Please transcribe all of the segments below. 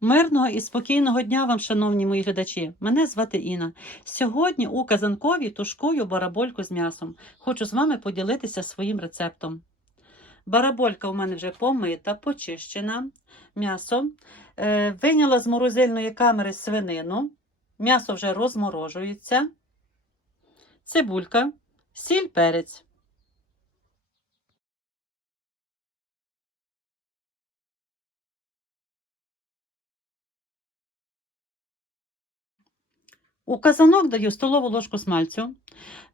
Мирного і спокійного дня вам, шановні мої глядачі. Мене звати Інна. Сьогодні у казанкові тушкую барабольку з м'ясом. Хочу з вами поділитися своїм рецептом. Бараболька у мене вже помита, почищена. М'ясо. Е, вийняла з морозильної камери свинину. М'ясо вже розморожується. Цибулька, сіль, перець. У казанок даю столову ложку смальцю.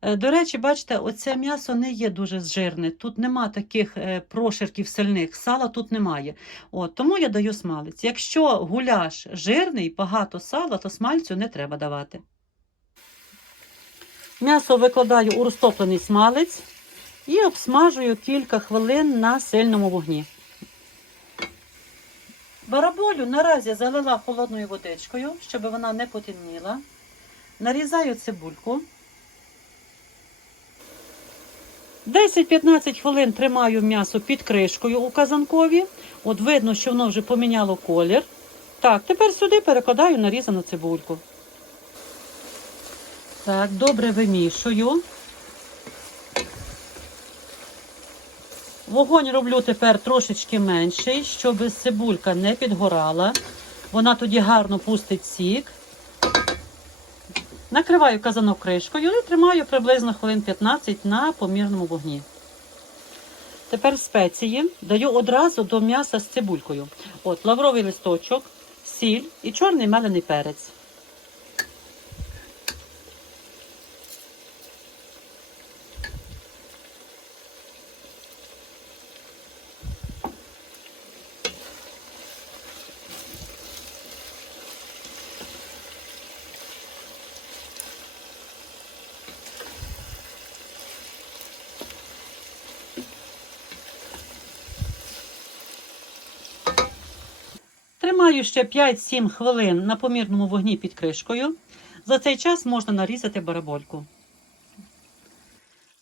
Е, До речі, бачите, оце м'ясо не є дуже жирне. Тут нема таких е, проширків сильних, сала тут немає. От, тому я даю смалець. Якщо гуляш жирний, багато сала, то смальцю не треба давати. М'ясо викладаю у розтоплений смалець і обсмажую кілька хвилин на сильному вогні. Бараболю наразі залила холодною водичкою, щоб вона не потемніла. Нарізаю цибульку. 10-15 хвилин тримаю м'ясо під кришкою у казанкові. От видно, що воно вже поміняло колір. Так, тепер сюди перекладаю нарізану цибульку. Так, добре вимішую. Вогонь роблю тепер трошечки менший, щоб цибулька не підгорала. Вона тоді гарно пустить сік. Накриваю казанок кришкою і тримаю приблизно хвилин 15 на помірному вогні. Тепер спеції даю одразу до м'яса з цибулькою. От лавровий листочок, сіль і чорний мелений перець. Тримаю ще 5-7 хвилин на помірному вогні під кришкою. За цей час можна нарізати барабольку.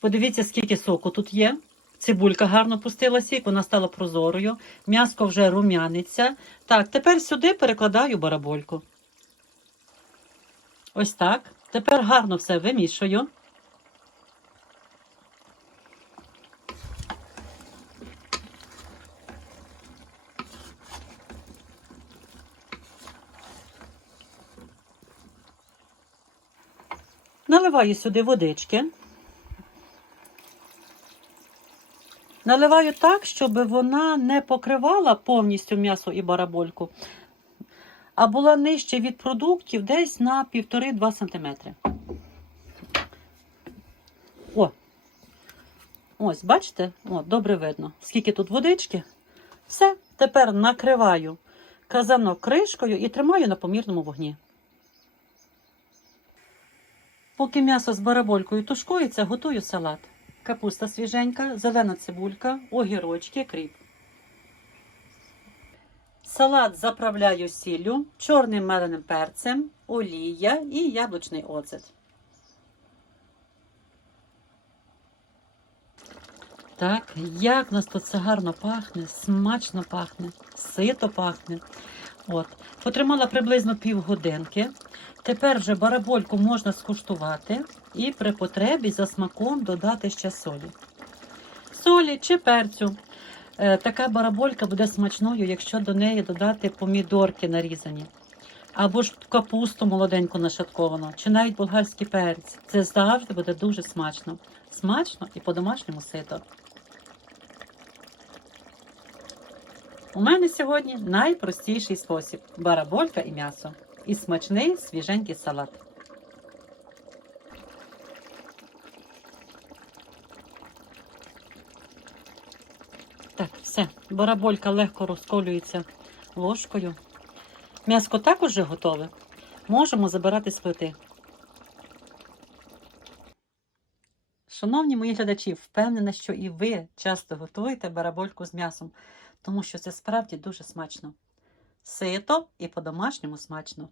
Подивіться, скільки соку тут є. Цибулька гарно пустила сік, вона стала прозорою. М'яско вже рум'яниться. Так, тепер сюди перекладаю барабольку. Ось так. Тепер гарно все вимішую. Наливаю сюди водички. Наливаю так, щоб вона не покривала повністю м'ясо і барабольку, а була нижче від продуктів десь на 1,5-2 см. О! Ось, бачите? О, добре видно, скільки тут водички. Все, тепер накриваю казанок кришкою і тримаю на помірному вогні. Поки м'ясо з бараболькою тушкується, готую салат. Капуста свіженька, зелена цибулька, огірочки, кріп. Салат заправляю сіллю, чорним меленим перцем, олія і яблучний оцет. Так, як нас тут все гарно пахне, смачно пахне, сито пахне. От. Потримала приблизно півгодинки. Тепер вже барабольку можна скуштувати і при потребі за смаком додати ще солі. Солі чи перцю. Е, Така бараболька буде смачною, якщо до неї додати помідорки нарізані. Або ж капусту молоденьку нашатковану, чи навіть болгарський перець. Це завжди буде дуже смачно. Смачно і по-домашньому сито. У мене сьогодні найпростіший спосіб бараболька і м'ясо. І смачний свіженький салат. Так, все. Бараболька легко розколюється ложкою. М'яско також вже готове. Можемо забирати з плити. Шановні мої глядачі, впевнена, що і ви часто готуєте барабольку з м'ясом, тому що це справді дуже смачно. Сито і по-домашньому смачно.